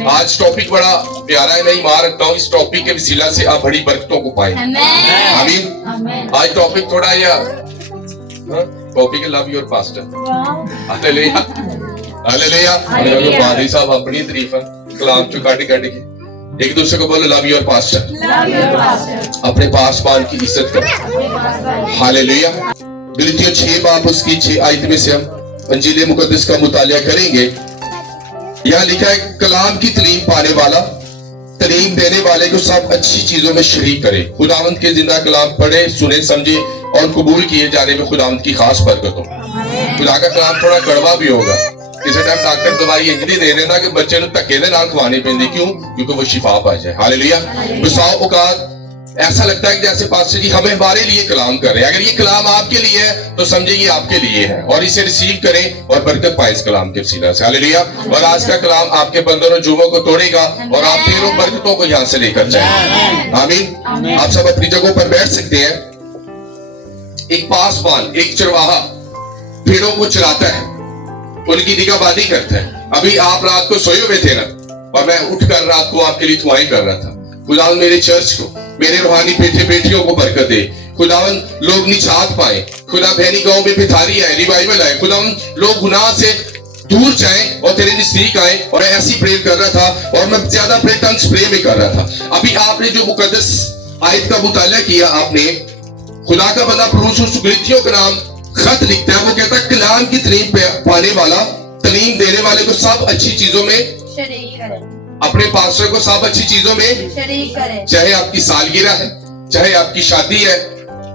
आज टॉपिक बड़ा प्यारा है, मैं ईमान रखता हूँ इस टॉपिक के वसीला से आप बड़ी बरकतों को पाएं। आमीन। आज टॉपिक थोड़ा या topic love your pastor. Hallelujah hallelujah. पादरी साहब अपनी तारीफ कलाम चो काट के एक दूसरे को बोलो लव योर पास्टर। अपने पासवान की इज्जत करो। हालेलुया। गलतियों 6 बाब उसकी 6 आयत में से हम इंजील मुकद्दस का मुतालिया करेंगे। यहाँ लिखा है कलाम की तलीम पाने वाला तलीम देने वाले को सब अच्छी चीजों में शरीक करे। खुदावंद के जिंदा कलाम पढ़े सुने समझे और कबूल किए जाने में खुदावंद की खास बरकत हो। खुदा का कलाम थोड़ा कड़वा भी होगा, किसी टाइम डॉक्टर दवाई इंजरी दे देना कि बच्चे ਨੂੰ ਧੱਕੇ ਦੇ ਨਾਲ ਖਵਾनी ਪੈਂਦੀ, क्यों? क्योंकि वो शिफा पा जाए। हालेलुया। बसाओ औकात ऐसा लगता है कि जैसे पास्टर जी हमें हमारे लिए कलाम कर रहे हैं। अगर ये कलाम आपके लिए है तो समझे ये आपके लिए है और इसे रिसीव करें और बरकत पाए इस कलाम के वसीला से। हालेलुया। और आज का कलाम आपके बंधनों और जुमों को तोड़ेगा और आप ढेरों बरकतों को यहाँ से लेकर जाएं। आमीन। आप सब अपनी जगहों पर बैठ सकते हैं। एक पासवान एक चरवाहा भेड़ों को चराता है, उनकी निगहबानी करता है। अभी आप रात को सोए हुए थे ना, और मैं उठकर रात को आपके लिए दुआएं कर रहा था। खुदावन मेरे चर्च को, मेरे रूहानी बेटे बेटियों को बरकत दे। खुदावन लोग निजात पाए। खुदा बहनी गांव में भिखारी आए, रिवाइवल आए। खुदावन लोग गुनाह से दूर जाएं और तेरे नजदीक आए। और मैं ऐसी प्रेयर कर रहा था और मैं ज्यादा प्रेयर टंग्स प्रे में कर रहा था। अभी आपने जो मुकद्दस आयत का मुताला किया, आपने खुदा का बंदा परूस सुगलितियों का नाम खत लिखता है। वो कहता है कलाम की तलीम पाने वाला तलीम देने वाले को सब अच्छी चीजों में शरीक करें। अपने पास्टर को सब अच्छी चीजों में शरीक करें। चाहे आपकी सालगिरह है, चाहे आपकी शादी है,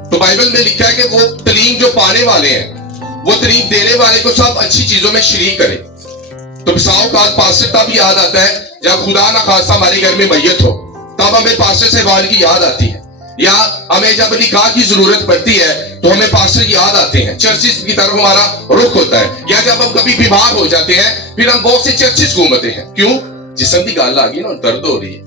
तो बाइबल में लिखा है कि वो तलीम जो पाने वाले हैं वो तलीम देने वाले को सब अच्छी चीजों में शरीक करें। तो बसाओ का पास्टर तब याद आता है जब खुदा ना खासा हमारे घर में मैयत हो, तब हमें पास्टर साहब की याद आती है। या हमें जब निकाह की जरूरत पड़ती है तो हमें पास्टर की याद आते हैं, चर्चिस की तरफ हमारा रुख होता है। या जब हम कभी बीमार हो जाते हैं फिर हम बहुत से चर्चिस घूमते हैं। क्यों? जिस्म की गाल आ गई ना, दर्द हो रही है,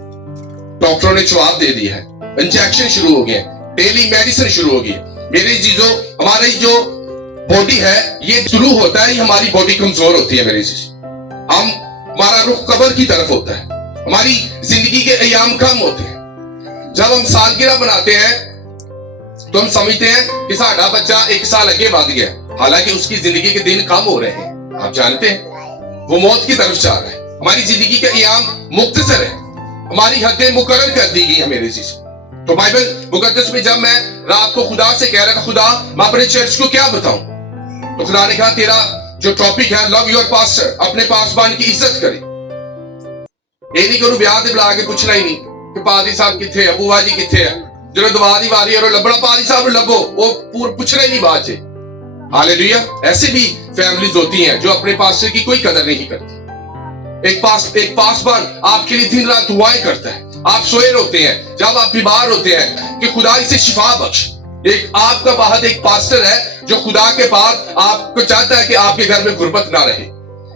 डॉक्टरों ने जवाब दे दिया है, इंजेक्शन शुरू हो गए, डेली मेडिसिन शुरू हो गई। मेरी चीजों हमारी जो बॉडी है ये शुरू होता है, हमारी बॉडी कमजोर होती है। मेरी चीज हम हमारा रुख कब्र की तरफ होता है, हमारी जिंदगी के अयाम कम होते हैं। जब हम सालगिरह बनाते हैं तो हम समझते हैं कि साडा बच्चा 1 साल आगे बढ़ गया, हालांकि उसकी जिंदगी के दिन कम हो रहे हैं। आप जानते हैं वो मौत की तरफ जा रहा है। हमारी जिंदगी का अयाम मुख्तसर है, हमारी हदें मुकर्रर कर दी गई है। मेरी चीज तो बाइबल मुकद्दस में जब मैं रात को खुदा से कह रहा था खुदा मैं अपने चर्च को क्या बताऊं, तो खुदा ने कहा तेरा जो टॉपिक है लव योर पास्टर, अपने पासवान की इज्जत करे। ये नहीं करूं ब्याह बुला के पूछना ही नहीं कि पादरी साहब किथे है, बुआ जी किथे है, जो दवा दी वारी और लबड़ा पादरी साहब लबो, वो पूरा पूछना ही नहीं बात से। हालेलुया। ऐसे भी फैमिलीज होती हैं जो अपने पास्टर की कोई कदर नहीं करती। एक पासवान आपके लिए दिन रात दुआएं करता है। आप सोए होते हैं, जब आप बीमार होते हैं कि खुदा इसे शिफा बख्श। एक आपका बाद एक पास्टर है जो खुदा के बाद आपको चाहता है कि आपके घर में गुर्बत ना रहे।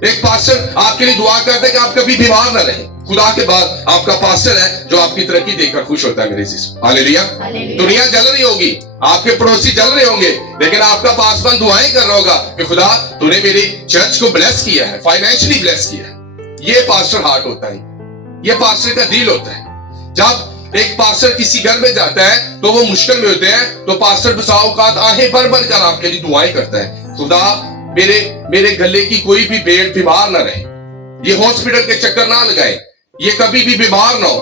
एक पास्टर आपके लिए दुआ करता है कि आप कभी बीमार ना रहे। खुदा के बाद आपका पास्टर है जो आपकी तरक्की देखकर खुश होता है। मेरे हालेलुया। दुनिया जल रही होगी, आपके पड़ोसी जल रहे होंगे, लेकिन आपका पासवान दुआएं कर रहा होगा कि खुदा तूने मेरी चर्च को ब्लेस किया है, फाइनेंशियली ब्लेस किया है। ये पास्टर हार्ट होता है, ये पास्टर का दिल होता है। जब एक पास्टर किसी घर में जाता है तो वो मुश्किल में होते हैं, तो पास्टर बसाओ का आहें भर भर कर आपके लिए दुआएं करता है। खुदा मेरे गले की कोई भी भेड़ बीमार ना रहे, ये हॉस्पिटल के चक्कर ना लगाए, ये कभी भी बीमार ना हो,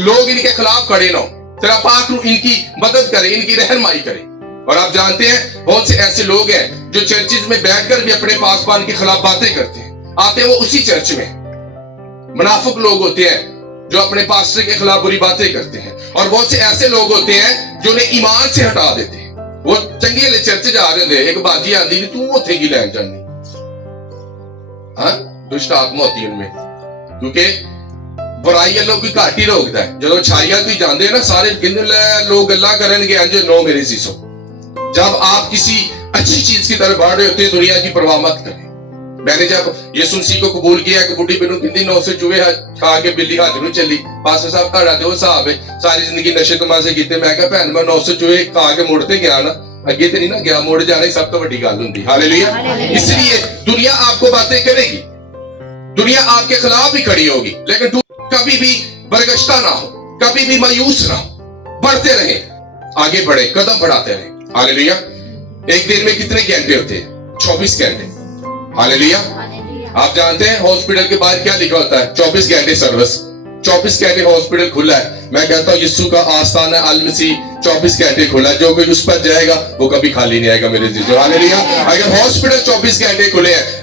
लोग इनके खिलाफ खड़े ना हो, तेरा पाक रूह इनकी मदद करे, इनकी रहनुमाई करे। और आप जानते हैं बहुत से ऐसे लोग हैं जो चर्चिज में बैठकर भी अपने पासवान के खिलाफ बातें करते हैं। आते हैं वो उसी चर्च में, मुनाफिक लोग होते हैं जो अपने पास्टर के खिलाफ बुरी बातें करते हैं। और बहुत से ऐसे लोग होते हैं जो उन्हें ईमान से हटा देते हैं। वो चंगे वाले चर्च जा रहे होंगे, एक बाजी आंदी तू उथे की लैन जानी, हाँ दुष्ट आत्मा होती है उनमें, क्योंकि बुराई लोग कोई घाट ही रोकता है। जो छाइया तुम जाते हैं ना सारे कहते लोग गल्ला करेंगे अंजे नो मेरे सीसो। जब आप किसी अच्छी चीज की तरफ बढ़ रहे होते हैं दुनिया की परवाह मत करें। मैंने जब यीशु मसीह को कबूल किया कि बुढ़ी बिनु कहती 900 चूहे खा के बिल्ली हाथ नहीं चली, पास्टर साहब ਤੁਹਾਡਾ ਤੇ ਉਹ ਹਿਸਾਬ ਹੈ ਸਾਰੀ ਜ਼ਿੰਦਗੀ ਨਸ਼ੇ ਤਮਾਸ਼ੇ ਕੀਤੇ। ਮੈਂ ਕਿਹਾ ਭੈਣ ਮੈਂ 900 ਚੂਹੇ ਖਾ ਕੇ ਮੁੜ ਤੇ ਗਿਆ ਨਾ, ਅੱਗੇ ਤੇ ਨਹੀਂ ਨਾ ਗਿਆ, ਮੁੜ ਜਾਣਾ ਹੀ ਸਭ ਤੋਂ ਵੱਡੀ ਗੱਲ ਹੁੰਦੀ। हालेलुया। इसलिए दुनिया आपको बातें करेगी, दुनिया आपके खिलाफ भी खड़ी होगी, लेकिन तुम कभी भी बरगश्ता ना हो, कभी भी मायूस ना हो, बढ़ते रहे, आगे बढ़े, कदम बढ़ाते रहे। हालेलुया। एक दिन में कितने घंटे होते हैं? 24 घंटे। हालेलुया। आप जानते हैं हॉस्पिटल के बाहर क्या लिखा होता है? 24 घंटे सर्विस। 24 घंटे हॉस्पिटल खुला है। मैं कहता हूँ यीशु का आस्थाना अल मसीह 24 घंटे खुला है। जो कोई उस पर जाएगा वो कभी खाली नहीं आएगा मेरे जीजो। हालेलुया। अगर हॉस्पिटल 24 घंटे खुले हैं,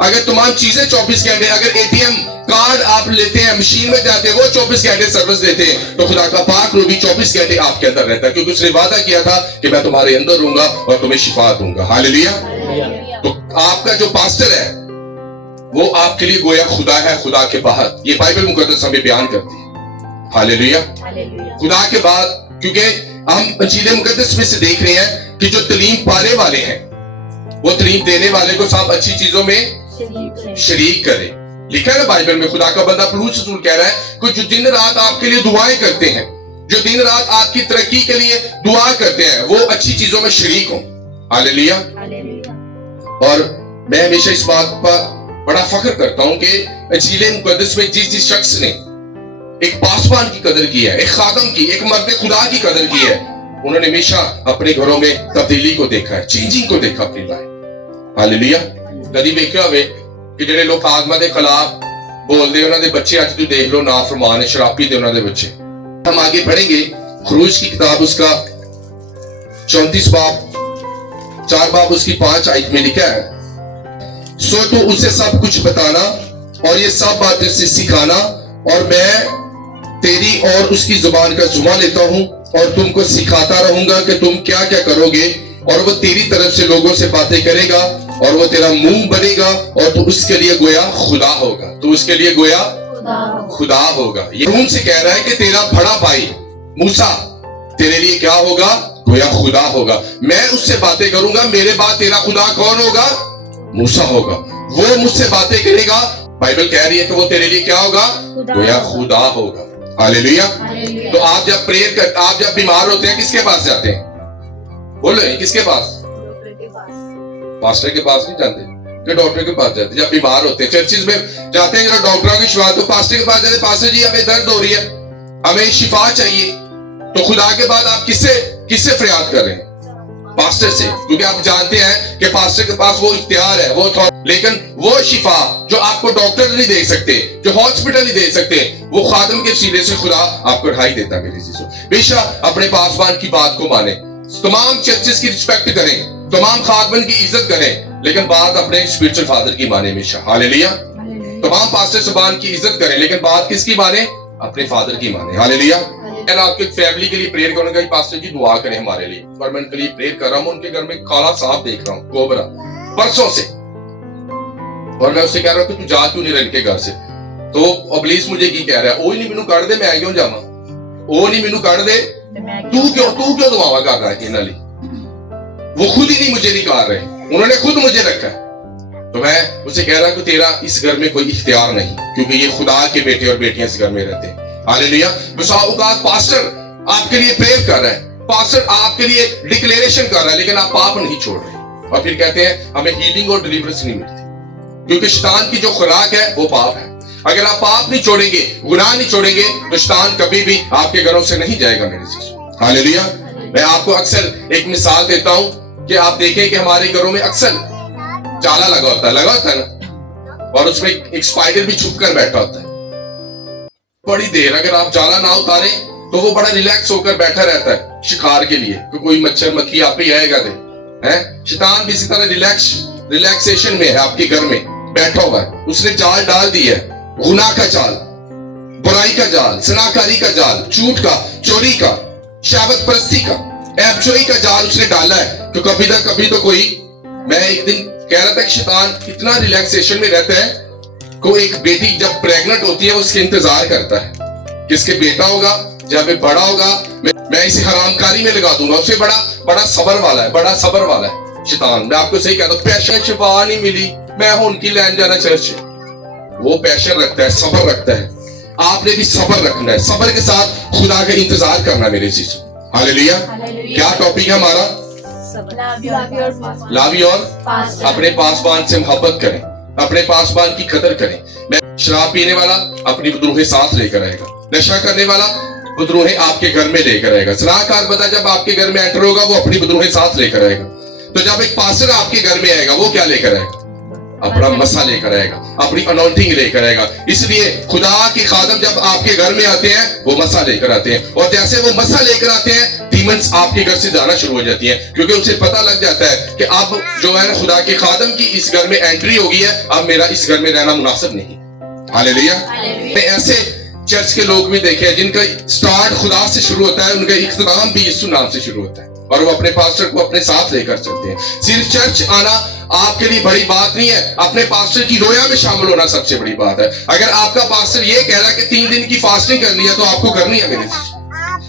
अगर तमाम चीजें 24 घंटे, अगर एटीएम कार्ड आप लेते हैं, मशीन में जाते हैं, वो 24 घंटे सर्विस देते हैं, तो खुदा का पाक रूह भी 24 घंटे आपके अंदर रहता है, क्योंकि उसने वादा किया था कि मैं तुम्हारे अंदर रहूंगा और तुम्हें शिफा दूंगा। हालेलुया। तो आपका जो पास्टर है वो आपके लिए गोया खुदा है, खुदा के बाहर। ये बाइबल मुकद्दस हमें बयान करती है। हालेलुया। खुदा के बाद, क्योंकि हम इंजील मुकद्दस में से देख रहे हैं कि जो तालीम पाने वाले हैं वो तालीम देने वाले को सब अच्छी चीजों में शरीक करे। लिखा है ना बाइबल में, खुदा का बंदा पौलुस रसूल कह रहा है कि जो दिन रात आपके लिए दुआएं करते हैं, जो दिन रात आपकी तरक्की के लिए दुआ करते हैं, वो अच्छी चीजों में शरीक हों। हालेलुया। और मैं हमेशा इस बात पर बड़ा फख्र करता हूं कि इंजील मुकद्दस में जिस शख्स ने एक पासवान की कदर की है, एक खादम की, एक मर्द खुदा की कदर की है, उन्होंने हमेशा अपने घरों में तब्दीली को देखा है, चेंजिंग को देखा अपनी लाइफ। हालेलुया। कभी देखा हुए कि ਜਿਹੜੇ ਲੋਕ ਆਦਮਾਂ ਦੇ ਖਿਲਾफ बोलते ਉਹਨਾਂ ਦੇ ਬੱਚੇ ਅੱਜ ਤੁਸੀਂ देख लो नाफरमान है, शराबी थे ਉਹਨਾਂ ਦੇ ਬੱਚੇ। हम आगे पढ़ेंगे खुरूज की किताब उसका 34 बाब 4 बाब उसकी 5 आयत में लिखा है, सो तो उसे सब कुछ बताना और ये सब बातें उसे सिखाना, और मैं तेरी और उसकी जुबान का जुमा लेता हूँ और तुमको सिखाता रहूंगा कि तुम क्या क्या करोगे, और वो तेरी तरफ से लोगों से बातें करेगा और वो तेरा मुंह बनेगा और तू उसके लिए गोया खुदा होगा। तू उसके लिए गोया खुदा होगा। ये रूम से कह रहा है कि तेरा बड़ा भाई मूसा तेरे लिए क्या होगा? गोया खुदा होगा। मैं उससे बातें करूंगा, मेरे बाद तेरा खुदा कौन होगा? मूसा होगा। वो मुझसे बातें करेगा। बाइबल कह रही है कि वो तेरे लिए क्या होगा? गोया खुदा होगा। हालेलुया। तो आप जब प्रेयर कर, आप जब बीमार होते हैं किसके पास जाते हैं? बोलो किसके पास? पास्टर के पास नहीं जाते, कि डॉक्टर के पास जाते। जब बीमार होते हैं चर्चिज में जाते हैं, जब डॉक्टरों की शिफा, तो पास्टर के पास जाते, पास्टर जी हमें दर्द हो रही है, हमें शिफा चाहिए। तो खुदा के बाद आप किससे फरियाद कर रहे हैं? पास्टर से, क्योंकि आप जानते हैं कि पास्टर के पास वो इख्तियार है, वो लेकिन वो शिफा जो आपको डॉक्टर नहीं दे सकते, जो हॉस्पिटल नहीं दे सकते, वो खादम के वसीले से खुदा आपको रहाई देता। मेरी चीजों बेशक अपने पासवान की बात को माने, तमाम चर्चेस की रिस्पेक्ट करें, तमाम खादमन की इज्जत करें, लेकिन बात अपने स्पिरिचुअल फादर की माने हमेशा। हालेलुया। तमाम पास्टर सुबान की इज्जत करें, लेकिन बात किसकी माने? अपने फादर की माने। हालेलुया। मैं आपकी फैमिली के लिए प्रेयर करूंगा, पास्टर जी दुआ करें हमारे लिए, और मैं उनके लिए प्रेयर कर रहा हूं। उनके घर में काला सांप देख रहा हूं, कोबरा, परसों से, और मैं उससे कह रहा हूं कि तू जा क्यों नहीं रह के घर से? तो इब्लीस मुझे की कह रहा है, ओ नहीं मैनू कढ़ दे, मैं क्यों जावां? ओ नहीं मैनू कढ़ दे, तू क्यों दुआवा कर रहा है इन्हां लई? वो खुद ही नहीं मुझे निकाल रहे, उन्होंने खुद मुझे रखा है। तो मैं उसे कह रहा कि तेरा इस घर में कोई इख्तियार नहीं, क्योंकि ये खुदा के बेटे और बेटियां इस घर में रहते हैं। हालेलुया। पास्टर आपके लिए प्रेयर कर रहा है, पास्टर आपके लिए डिक्लेरेशन कर रहा है, लेकिन आप पाप नहीं छोड़ रहे, और फिर कहते हैं हमें हीलिंग और डिलीवरेंस नहीं मिलती, क्योंकि शैतान की जो खुराक है वो पाप है। अगर आप पाप नहीं छोड़ेंगे, गुनाह नहीं छोड़ेंगे, तो शैतान कभी भी आपके घरों से नहीं जाएगा। मेरे चीज हालेलुया। मैं आपको अक्सर एक मिसाल देता हूं कि आप देखें कि हमारे घरों में अक्सर जाला लगा होता है ना, और उसमें एक स्पाइडर भी छुप कर बैठा होता है। बड़ी देर अगर आप जाला ना उतारें तो वो बड़ा रिलैक्स होकर बैठा रहता है शिकार के लिए, कि कोई मच्छर मक्खी आप पे आएगा दे हैं। शैतान भी इसी तरह रिलैक्सेशन में है, आपके घर में बैठा हुआ है। उसने जाल डाल दी है, गुनाह का जाल, बुराई का जाल, सनाकारी का जाल, झूठ का, चोरी का, शहवत परस्ती का, ऐबजोई का जाल उसने डाला है। तो कभी तो कोई, मैं एक दिन कह रहा था कि शैतान इतना रिलैक्सेशन में रहता है को एक बेटी जब प्रेग्नेंट होती है उसके इंतजार करता है किसके बेटा होगा, जब ये बड़ा होगा मैं इसे हरामकारी में लगा दूंगा। उससे बड़ा सबर वाला है, बड़ा सबर वाला है शैतान। मैं आपको सही कहता हूँ, पैशन शिफा नहीं मिली, मैं उनकी लैंड जाना चर्च, वो पैशन रखता है, सबर रखता है। आपने भी सबर रखना है, सबर के साथ खुदा का इंतजार करना। मेरे चीज हालेलुया। क्या टॉपिक है हमारा? लव योर अपने पासवान से मोहब्बत करें। اپنے پاسبان کی قدر کریں. شراب پینے والا اپنی بدروہیں ساتھ لے کر آئے گا. نشہ کرنے والا بدروہیں آپ کے گھر میں لے کر آئے گا. زنا کار بندہ جب آپ کے گھر میں انٹر ہوگا وہ اپنی بدروہیں ساتھ لے کر آئے گا. تو جب ایک پاسٹر آپ کے گھر میں آئے گا وہ کیا لے کر آئے گا؟ اپنا مسا لے کر آئے گا, اپنی اناؤنٹنگ لے کر آئے گا. اس لیے خدا کے خادم جب آپ کے گھر میں آتے ہیں وہ مسا لے کر آتے ہیں, اور جیسے وہ مسا لے کر آتے ہیں ڈیمنز آپ کے گھر سے جانا شروع ہو جاتی ہیں, کیونکہ اسے پتہ لگ جاتا ہے کہ اب جو ہے خدا کے خادم کی اس گھر میں انٹری ہوگی ہے, اب میرا اس گھر میں رہنا مناسب نہیں. ہاللیلویا. میں ایسے چرچ کے لوگ بھی دیکھے ہیں جن کا سٹارٹ خدا سے شروع ہوتا ہے, ان کا اختتام بھی یسوع نام سے شروع ہوتا ہے, اور وہ اپنے پاسٹر کو اپنے ساتھ لے کر چلتے ہیں. صرف چرچ آنا آپ کے لیے بڑی بات نہیں ہے, اپنے پاسٹر کی رویا میں شامل ہونا سب سے بڑی بات ہے. اگر آپ کا پاسٹر یہ کہہ رہا ہے کہ 3 دن کی فاسٹنگ کرنی ہے تو آپ کو کرنی ہے میرے سے.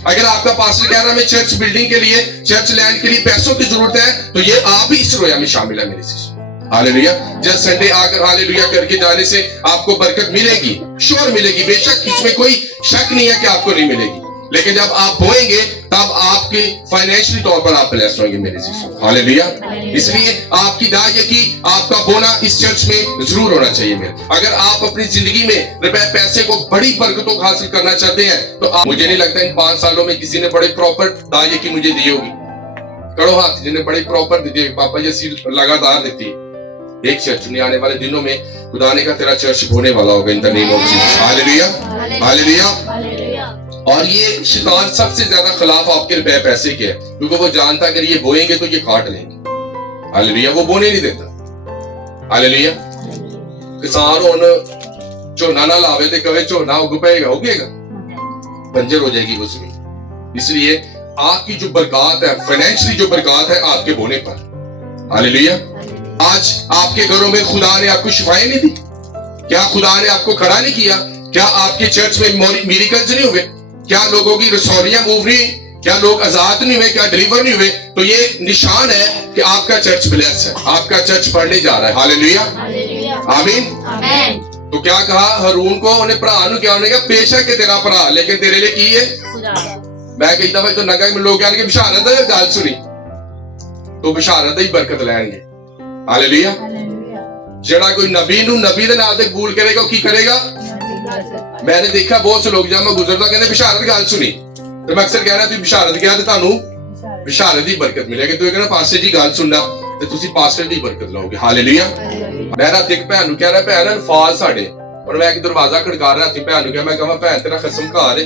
اگر آپ کا پاسٹر کہہ رہا ہے ہمیں چرچ بلڈنگ کے لیے, چرچ لینڈ کے لیے پیسوں کی ضرورت ہے, تو یہ آپ بھی اس رویا میں شامل ہے میرے سے. ہاللیلویا. جس سنڈے آ کر ہاللیلویا کر کے جانے سے آپ کو برکت ملے گی, شور ملے گی, بے شک اس میں کوئی شک نہیں ہے کہ آپ کو نہیں ملے گی. لیکن جب آپ بوئیں گے تب آپ کے فائنینشلی طور پر آپ بلیس ہوں گے میرے سے. ہاللیلویا. اس لیے آپ کی دعا یہ کہ آپ کا بونا اس چرچ میں ضرور ہونا چاہیے میرے. اگر آپ اپنی زندگی میں روپے پیسے کو بڑی برکتوں کو حاصل کرنا چاہتے ہیں تو مجھے نہیں لگتا ان 5 سالوں میں کسی نے بڑے پراپر دعا یہ کہ مجھے دی ہوگی. کرو ہاتھ جنہیں بڑے پراپر دی پاپا یہ سیل لگاتار دیتی ہے. ایک چرچ نہیں, آنے والے دنوں میں خدا نے کا تیرا چرچ ہونے والا ہوگا ان دی نیم آف جیسس. ہاللیلویا. ہاللیلویا. اور یہ شیطان سب سے زیادہ خلاف آپ کے روپے پیسے کے ہے, کیونکہ وہ جانتا اگر یہ بوئیں گے تو یہ کاٹ لیں گے. ہاللیلویا. وہ بونے نہیں دیتا. ہاللیلویا. کسان ہن جھونا نہ لاوے تے کہے جھونا اگ پائے گا, اگے گا, بنجر ہو جائے گی وہ زمین. اس لیے آپ کی جو برکات ہے, فائنینشلی جو برکات ہے آپ کے بونے پر. ہاللیلویا. آج آپ کے گھروں میں خدا نے آپ کو شفائیں نہیں دی؟ کیا خدا نے آپ کو کھڑا نہیں کیا؟ کیا آپ کے چرچ میں میریکلز نہیں ہوئے؟ کیا لوگوں کی رسولیاں موو نہیں؟ کیا لوگ آزاد نہیں ہوئے؟ کیا ڈیلیور نہیں ہوئے؟ تو یہ نشان ہے کہ آپ کا چرچ بلیس ہے, آپ کا چرچ بڑھنے جا رہا ہے. ہاللیلویا. آمین. تو کیا کہا ہارون کو, انہیں بھرا نو کیا, انہوں نے کہا بے شک ہے تیرا بھرا, لیکن تیرے لیے کی ہے خدا. میں کہتا ہوں تو نگا میں لوگ کہنے کہ بشارت ہے, گل سنی تو بشارت ہی برکت لین گے. ہاللیلویا. جڑا کوئی نبی نو نبی دے نال تے قبول کرے گا, کی کرے گا؟ میں نے دیکھا بہت سے لوگ جب میں گزرتا کہنے بشارت گل سنی, تو میں اکثر کہنا تھی بشارت کیا تے تانوں بشارت دی برکت ملے گی. تو کہنا پاسٹر جی گل سننا تے تسی پاسٹر دی برکت لو گے. ہاللیلویا. میں رات ایک بہن نو کہہ رہا بہن الفاظ ساڈے, اور میں ایک دروازہ کھڑکا رہا تھی بہن نو, کہ میں کہا بہن تیرا قسم گھر ہے,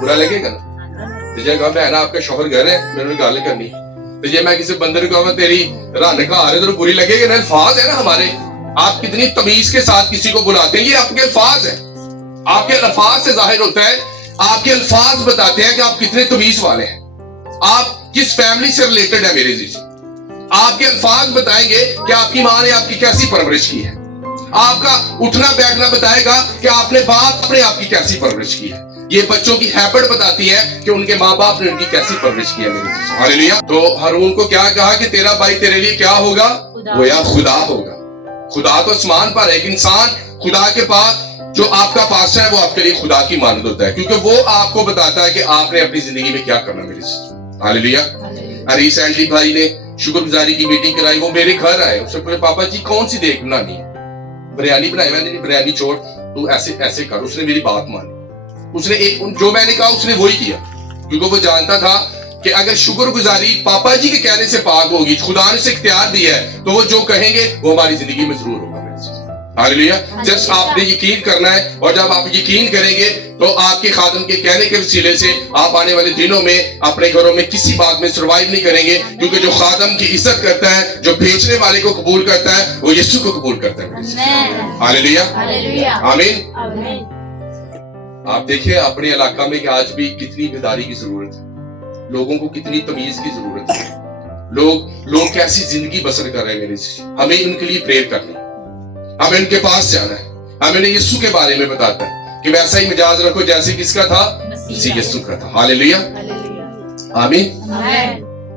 برا لگے گا نا؟ تے جے کہا بہن آپ کا شوہر گھر ہے, میں نے گل کرنی. تو یہ میں کسی بندے کو کہوں تیری رن گھر ہے تو بری لگے گی نا. الفاظ ہے نا ہمارے, آپ کتنی تمیز کے ساتھ کسی کو بلاتے ہیں, یہ آپ کے الفاظ ہیں. آپ کے الفاظ سے ظاہر ہوتا ہے, آپ کے الفاظ بتاتے ہیں کہ آپ کتنے تمیز والے ہیں, آپ کس فیملی سے ریلیٹڈ ہے میرے جی. آپ کے الفاظ بتائیں گے کہ آپ کی ماں نے آپ کی کیسی پرورش کی ہے. آپ کا اٹھنا بیٹھنا بتائے گا کہ آپ نے باپ نے آپ کی کیسی پرورش کی ہے. یہ بچوں کی ہیبٹ بتاتی ہے کہ ان کے ماں باپ نے ان کی کیسی پرورش کی ہے میرے جی. ہاللیلویا. تو ہارون کو کیا کہا کہ تیرا بھائی تیرے لیے کیا ہوگا؟ گویا خدا ہوگا. خدا تو آسمان پر ہے, ایک انسان خدا کے پاس جو آپ کا پاسٹر ہے وہ آپ کے لیے خدا کی مانند ہوتا ہے, کیونکہ وہ آپ کو بتاتا ہے کہ آپ نے اپنی زندگی میں کیا کرنا میرے سے. ہاللیلویا. ریسنٹلی بھائی نے شکر گزاری کی میٹنگ کرائی, وہ میرے گھر آئے, اس سے پوچھا پاپا جی کون سی دیکھ بنانی ہے؟ بریانی بنائی. میں نے بریانی چھوڑ, تو ایسے کر. اس نے میری بات مانی, اس نے جو میں نے کہا اس نے وہی کیا, کیونکہ وہ جانتا تھا کہ اگر شکر گزاری پاپا جی کے کہنے سے پاک ہوگی, خدا نے اسے اختیار دیا ہے, تو وہ جو کہیں گے وہ ہماری زندگی میں ضرور ہوگا میرے سے. ہاللیلویا. جس آپ نے یقین کرنا ہے, اور جب آپ یقین کریں گے تو آپ کے خادم کے کہنے کے وسیلے سے آپ آنے والے دنوں میں اپنے گھروں میں کسی بات میں سروائیو نہیں کریں گے, کیونکہ جو خادم کی عزت کرتا ہے, جو بھیجنے والے کو قبول کرتا ہے, وہ یسوع کو قبول کرتا ہے. ہاللیلویا. آمین. آپ دیکھیں اپنے علاقہ میں کہ آج بھی کتنی بیداری کی ضرورت ہے, لوگوں کو کتنی تمیز کی ضرورت ہے, لوگ کیسی زندگی بسر کر رہے ہیں میرے سے. ہمیں ان کے لیے پریئر کرنی, ہمیں ان کے پاس جانا ہے. ہمیں نے یسوع کے بارے میں بتاتا ہے کہ ویسا ہی مجاز رکھو جیسے کس کا تھا, مسیح یسوع کا تھا. ہاللیلویا. آمین.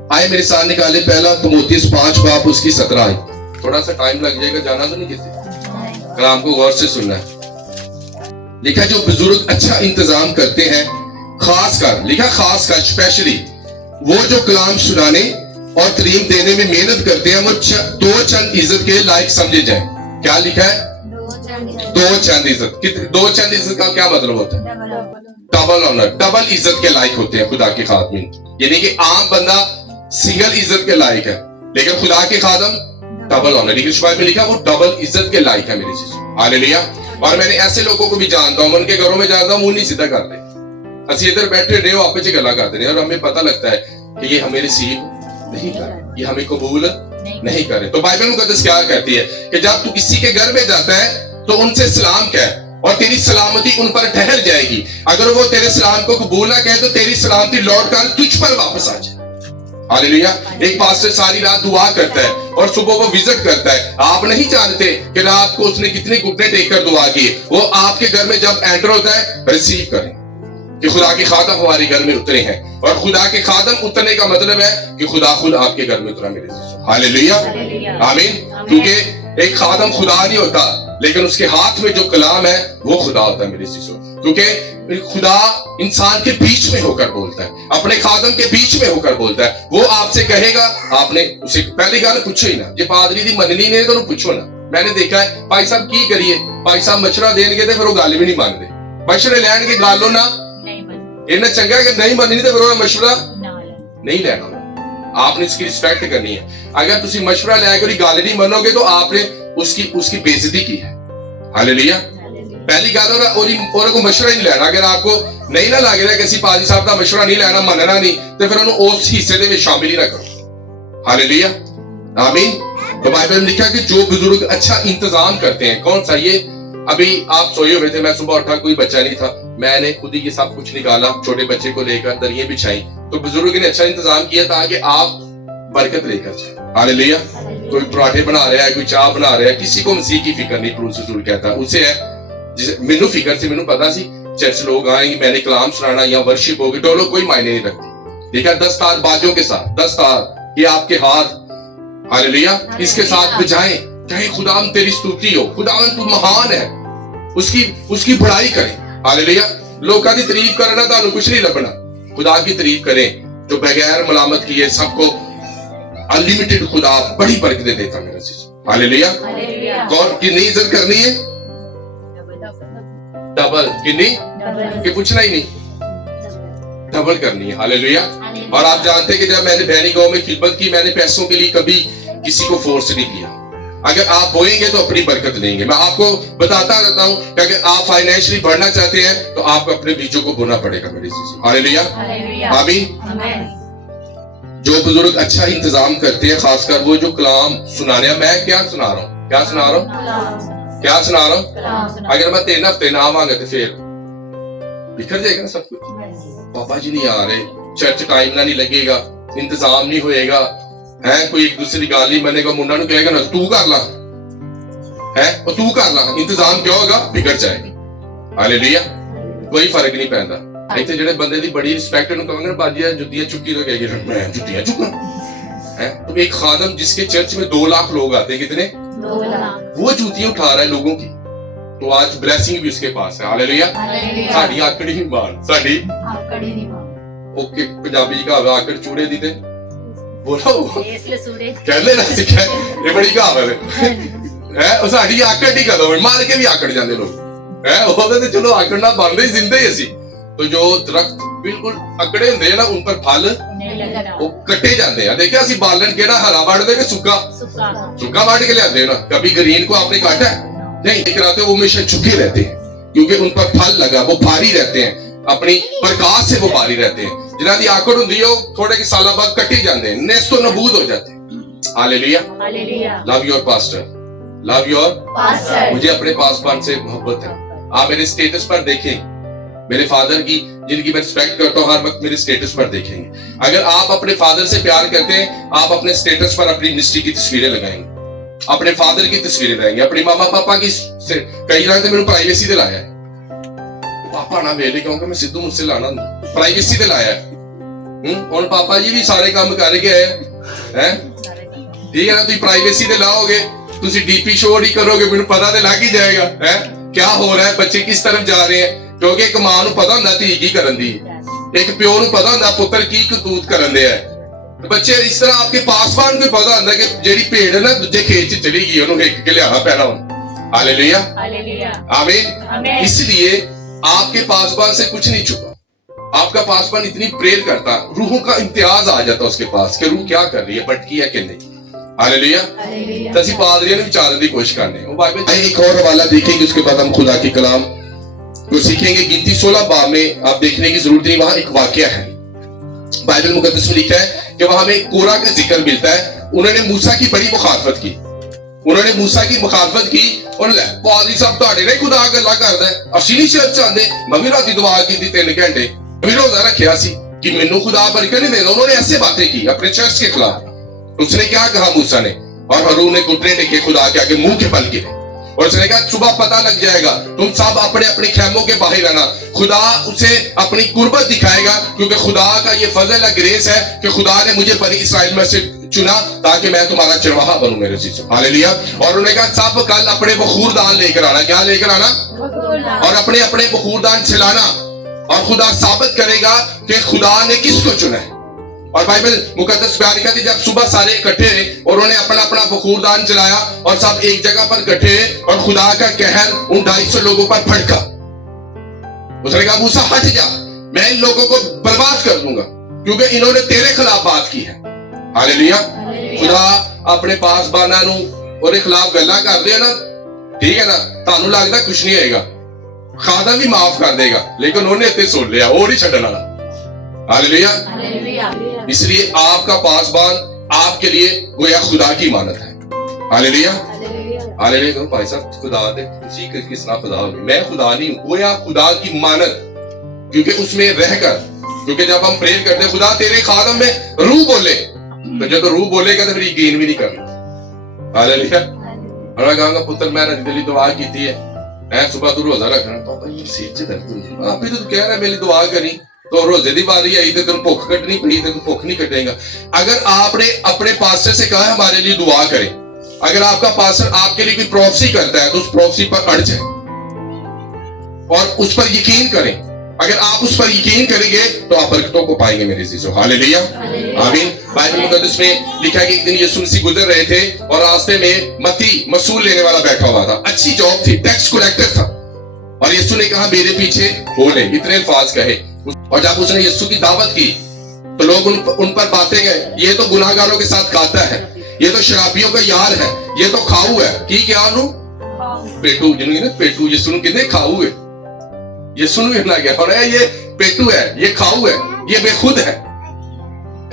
آئے میرے ساتھ نکالے پہلا تموتھیوس 5 باب اس کی 17 آیت. تھوڑا سا ٹائم لگ جائے گا, جانا تو نہیں کہتے, کلام کو غور سے سننا ہے. لکھا جو بزرگ اچھا انتظام کرتے ہیں, خاص کر اسپیشلی وہ جو کلام سنانے اور تعلیم دینے میں محنت کرتے ہیں, وہ 2 چند عزت کے لائق سمجھے جائیں. क्या लिखा है? 2 चंद इज्जत। 2 चंद इज्जत का क्या मतलब होता है? डबल ऑनर, डबल इज्जत के लायक होते हैं खुदा के खादमीन। यानी कि आम बंदा सिंगल इज्जत के लायक है, लेकिन खुदा के खादम डबल ऑनर। इंग्लिश में लिखा वो डबल इज्जत के लायक है मेरे चीज। हालेलुया। और मैंने ऐसे लोगों को भी जानता हूं, उनके घरों में जानता हूं, मुंह नहीं सीधा करते, असि इधर बैठे रहे हो आपस में गला करते रहे, और हमें पता लगता है कि ये हमें रिसीव नहीं कर, ये हमें कबूल नहीं करे। तो बाइबल मुकद्दस क्या कहती है कि जब तू किसी के घर में जाता है तो उनसे सलाम कह और तेरी सलामती उन पर ठहर जाएगी। अगर वो तेरे सलाम को कबूल ना कहे तो तेरी सलामती लौट कर तुझ पर वापस आ जाए। हालेलुया। एक पास्टर सारी रात दुआ करता है और सुबह वो विजिट करता है। आप नहीं जानते कि रात को उसने कितने घुटने टेक कर दुआ की। वो आपके घर में जब एंटर होता है रिसीव करें कि खुदा के खादम हमारे घर में उतरे हैं, और खुदा के खादम उतरने का मतलब है कि खुदा खुद आपके घर में उतरा मेरे से। हालेलुया, आमीन। क्योंकि एक खादम खुदा नहीं होता, लेकिन उसके हाथ में जो कलाम है वो खुदा होता है मेरे चीजों। क्योंकि खुदा इंसान के बीच में होकर बोलता है, अपने खादम के बीच में होकर बोलता है। वो आपसे कहेगा, आपने उसे पहली गल पूछो ही ना, जे पादरी दी मननी नहीं तो पूछो ना। मैंने देखा है भाई साहब की करिए, भाई साहब मशवरा देंगे तो फिर वो गल भी नहीं मानते, मशवरे लैन के गल हो ना इन्हें चंगा कि नहीं मननी तो फिर वो मशवरा नहीं लेना। आपने इसकी रिस्पेक्ट करनी है। अगर तुसी मशवरा लेकर गल नहीं मनोगे तो आपने उसकी बेइज्जती की है। हालेलुया। पहली गल और को मशवरा नहीं लेना। अगर आपको नहीं ना लग रहा कि किसी पाजी साहब का मशवरा नहीं लेना, मनना नहीं, तो फिर उन्होंने उस हिस्से में शामिल ही ना करो। हालेलुया, आमीन। तो बाइबल में लिखा कि जो बुजुर्ग अच्छा इंतजाम करते हैं, कौन सा? ये अभी आप सोए हुए थे, मैं सुबह उठा, कोई बच्चा नहीं था, मैंने खुद ही ये सब कुछ निकाला, छोटे बच्चे को लेकर दरिये बिछाई। तो बुजुर्ग ने अच्छा इंतजाम किया ताकि आप बरकत लेकर जाए। हालेलुया। कोई पराठे बना रहा है, कोई चाय बना रहा है, किसी को मसीह की फिक्र नहीं। प्रूफ रसूल कहता है उसे है जिसे मैनू फिक्र से, मैनू पता सी चर्च लोग आएंगे, मैंने कलाम सुनाना या वर्शिप होगी, तो लोग कोई मायने नहीं रखती। देखा 10 तार बाजों के साथ, 10 तार ये आपके हाथ, हालेलुया, इसके साथ बजाएं, चाहे खुदाम तेरी स्तुति हो, खुदाम तू महान है, उसकी बड़ाई करें। हालेलुया। लोगों की तारीफ करना तो कुछ नहीं लभना, खुदा की तारीफ करें जो बगैर मलामत किए सबको अनलिमिटेड खुदा बड़ी बरकतें देता मेरा चीज। हालेलुया। कौन कितनी इज्जत करनी है? डबल। कितनी कि पूछना ही नहीं, डबल करनी है। हालेलुया। और आप जानते हैं कि जब मैंने बहनी गांव में खिदमत की, मैंने पैसों के लिए कभी किसी को फोर्स नहीं किया। अगर आप बोएंगे तो अपनी बरकत लेंगे। मैं आपको बताता रहता हूं कि अगर आप फाइनेंशियली बढ़ना चाहते हैं तो आपको अपने बीजों को बोना पड़ेगा मेरी चीज। हालेलुया, आमीन। जो बुजुर्ग अच्छा इंतजाम करते हैं, खासकर वो जो कलाम सुना रहे हैं, मैं क्या सुना रहा हूँ, क्या सुना रहा हूँ, क्या सुना रहा हूँ? अगर मैं 3 हफ्ते ना आवांगा तो फिर बिखर जाएगा ना सब कुछ। पापा जी नहीं आ रहे, चर्च टाइम ना नहीं लगेगा, इंतजाम नहीं होएगा, है कोई एक दूसरी गाल नहीं बनेगा, मुंडा नु कहेगा ना तू कर ला, है और तू कर ला, इंतजाम क्या होगा? बिगड़ जाएगी। हालेलुया। कोई फर्क नहीं पैंदा। ਇੱਥੇ ਜਿਹੜੇ ਬੰਦੇ ਦੀ बड़ी रिस्पेक्ट ਨੂੰ ਕਹਾਂਗੇ ਨਾ ਬਾਜੀਆ ਜੁੱਤੀਆਂ ਚੁੱਕੀ तो कहेगी मैं जुतियां चुका है। तो एक खादम जिसके चर्च में 2 लाख लोग आते हैं, कितने? 2 लाख, वो जूतियां उठा रहा है लोगों की। तो आज ब्लेसिंग भी उसके पास है। हालेलुया। साडी आकड़ी नहीं मान, साडी आकड़ी नहीं मान। ओके, पंजाबी का आकड़ चूड़े दी ते बोलो इसले सूड़े कहले ना सिखा, ये बड़ी कहावत है। ਉਹ ਸਾਡੀ ਆਕੜ ਨਹੀਂ ਕਦੋਂ ਮਾਰ ਕੇ ਵੀ ਆਕੜ ਜਾਂਦੇ ਲੋਕ ਹੈ। ਉਹਦੇ ਤੇ ਚਲੋ ਆਕੜਨਾ ਬੰਦੇ ਹੀ ਜ਼ਿੰਦੇ ਹੀ ਅਸੀਂ। तो जो दरख्त बिल्कुल अकड़े होंगे ना उन पर फल वो कटे जाते हैं। देखिए असि बालन केड़ा हरा वढ़ दे के सुक्का वढ़ के लियाते ना, कभी ग्रीन को आपने काटा नहीं कराते, वो हमेशा झुके रहते हैं क्योंकि उन पर फल लगा, वो भारी रहते हैं, अपनी प्रकाश से वो भारी रहते हैं। जिन्हां दी आकड़ हुंदी है थोड़े के साल बाद कटे जाते हैं, नेस्तो नबूद हो जाते हैं। Hallelujah. Love your pastor, love your pastor. मुझे अपने पासवान से मोहब्बत है। आप मेरे स्टेटस पर देखें, मेरे फादर की जिनकी मैं रिस्पेक्ट करता हूँ, हर वक्त मेरे स्टेटस पर देखेंगे। अगर आप अपने फादर से प्यार करते हैं, आप अपने स्टेटस पर अपनी मिनिस्ट्री की तस्वीरें लगाएंगे, अपने फादर की तस्वीरें लगाएंगे, अपने मामा पापा की। कई बार तो मैंने प्राइवेसी से लाया है, पापा ना वेले कहूंगा मैं सिद्धू मुझसे लाना प्राइवेसी से लाया है। और पापा जी भी सारे काम करके आए हैं, ठीक है ना। तुम प्राइवेसी से लाओगे, तुम डीपी शो नहीं करोगे, मैंने पता तो लग ही जाएगा है क्या हो रहा है, बच्चे किस तरफ जा रहे हैं। क्योंकि एक मां ਨੂੰ ਪਤਾ ਹੁੰਦਾ ਧੀ ਕੀ ਕਰਨ ਦੀ, ਇੱਕ ਪਿਓ ਨੂੰ ਪਤਾ ਹੁੰਦਾ ਪੁੱਤਰ ਕੀ ਕਰਤੂਤ ਕਰਨ ਦੇ ਹੈ। ਬੱਚੇ ਇਸ ਤਰ੍ਹਾਂ ਆਪਕੇ ਪਾਸਵਾਨ ਨੂੰ ਪਤਾ ਹੁੰਦਾ ਕਿ ਜਿਹੜੀ ਭੇਡ ਨਾ ਦੂਜੇ ਖੇਤ 'ਚ ਚਲੀ ਗਈ, ਉਹਨੂੰ ਹਿੱਕ ਕੇ ਲਿਆਣਾ ਪੈਣਾ ਹੁਣ। हालेलुया, हालेलुया, आमीन। आमीन। इसलिए आपके पासबान से कुछ नहीं छुपा। आपका पासबान इतनी प्रेयर करता, रूहों का इम्तियाज आ जाता उसके पास कि रूह क्या कर रही है, भटकी है कि नहीं। हालेलुया। हालेलुया। तो ਅਸੀਂ ਪਾਦਰੀਆਂ ਨੂੰ ਵਿਚਾਰਨ ਦੀ ਕੋਸ਼ਿਸ਼ करने ਉਹ बाइबल एक और हवाला देखेंगे, उसके बाद हम खुदा की कलाम को सीखेंगे। गिनती 16 बाब में आप देखने की जरूरत नहीं, वहां एक वाकया है। बाइबल मुकद्दस में लिखा है कि वहां हमें कोरा का जिक्र मिलता है। उन्होंने मूसा की बड़ी मुखालफत की, उन्होंने मूसा की मुखालफत की और पादरी साहब ਤੁਹਾਡੇ ਨਾਲ खुदा ਗੱਲਾਂ ਕਰਦਾ ਅਸੀਂ ਨਹੀਂ ਸ਼ਰਤ ਚਾਹੁੰਦੇ। ਮੈਂ ਵੀ ਰਾਤੀ ਦੁਆ ਕੀਤੀ 3 घंटे, मैं भी रोजा रखा सी कि मैनू खुदा बरकत नहीं देना। उन्होंने ऐसे बातें की अपने चर्च के खिलाफ। उसने क्या कहा मूसा ने, और हारून ने घुटने टेके खुदा के आगे मुंह के बल गिरे और उसने कहा सुबह पता लग जाएगा, तुम सब अपने अपने खेमों के बाहर रहना। खुदा उसे अपनी कुर्बत दिखाएगा, क्योंकि खुदा का ये फजल है, ग्रेस है कि खुदा ने मुझे बनी इसराइल में से चुना ताकि मैं तुम्हारा चरवाहा बनूं मेरे चीजों। हालेलुया। और उन्होंने कहा सब कल अपने बखूर दान लेकर आना। क्या लेकर आना? और अपने अपने बखूर दान छिलाना, और खुदा साबित करेगा कि खुदा ने किसको चुना है। और बाइबल मुकद्दस बयान करती जब सुबह सारे इकट्ठे और उन्होंने अपना अपना बखूरदान चलाया और सब एक जगह पर इकट्ठे और खुदा का कहर उन 250 लोगों पर भड़का। उसने कहा मूसा हट जा, मैं इन लोगों को बर्बाद कर दूंगा क्योंकि इन्होंने तेरे खिलाफ बात की है। हालेलुया। खुदा अपने पासबाना नू ਉਹਦੇ खिलाफ गल्लां करदे है ना, ठीक है ना, ਤੁਹਾਨੂੰ लगदा कुछ नहीं होएगा, खादा भी माफ कर देगा, लेकिन उन्होंने इतने सुन लिया, वो नहीं छड्डण वाला। हालेलुया। इसलिए आपका पासबान आपके लिए गोया खुदा की इमानत है। हालेलुया। हालेलुया। कहो भाई साहब खुदा दे किसी किस ना खुदा हो, मैं खुदा नहीं हूं, गोया खुदा की इमानत, क्योंकि उसमें रहकर, क्योंकि जब हम प्रेयर करते हैं खुदा तेरे खादम में रूह बोले, तो जब रूह बोलेगा तो फिर यकीन भी नहीं करना। हालेलुया। और मैं कहूंगा पुत्र मैं दिली दुआ की थी है, सुबह तू रोजा रखना, पापा ये सिर च दर्द होंदी, आप भी तो कह रहा है मेरी दुआ करी, तो रोजे दी बारी आई तो तेरे भुख कटनी पड़ी, तो तू भुख नहीं कटेगा। अगर आपने अपने पास्टर से कहा हमारे लिए दुआ करें, अगर आपका पास्टर आपके लिए कोई प्रोफेसी करता है तो उस प्रोफेसी पर अड़ जाए और उस पर यकीन करें। अगर आप उस पर यकीन करेंगे तो आप बरकतों को पाएंगे मेरे अजीजों। हालेलुया, आमीन। बाइबल मुकद्दस में लिखा है कि एक दिन यीशु मसीह गुजर रहे थे और रास्ते में मत्ती मसूल लेने वाला बैठा हुआ था। अच्छी जॉब थी, टैक्स कलेक्टर था, और यीशु ने कहा मेरे पीछे हो ले, इतने अल्फाज कहे। और जब उसने यीशु की दावत की तो लोग उन पर बातें गए, ये तो गुनाहगारों के साथ खाता है, ये तो शराबियों का यार है, ये तो खाऊ है। की क्या नु पेटू, जिन्होंने ना पेटू, यीशु ने कहते खाऊ है, यीशु ने कहना गया और ये पेटू है, ये खाऊ है, ये बेखुद है।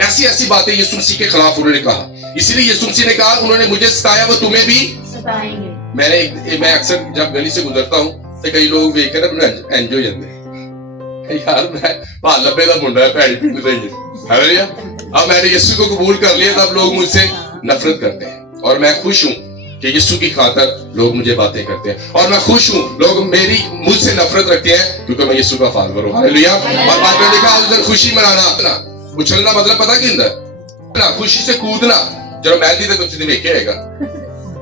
ऐसी ऐसी बातें यीशु मसीह के खिलाफ उन्होंने कहा। इसलिए यीशु मसीह ने कहा उन्होंने मुझे सताया वो तुम्हें भी सताएंगे। मैं अक्सर जब गली से गुजरता हूँ तो कई लोग देख कर ना एंजॉय जाते हैं, यार मैं भाल लब्बे का मुंडा है, भैड़ी पिंड का ही है। अब मैंने यीशु को कबूल कर लिया, तब लोग मुझसे नफरत करते हैं, और मैं खुश हूँ कि यीशु की खातर लोग मुझे बातें करते हैं, और मैं खुश हूँ लोग मुझसे नफरत रखते हैं क्योंकि मैं यीशु का फॉलोअर हूँ। हालेलुया। और बात में लिखा उस दिन खुशी मनाना, उछलना मतलब पता क्या होता है? खुशी से कूदना, जब मेहंदी तक तुमसे देखेगा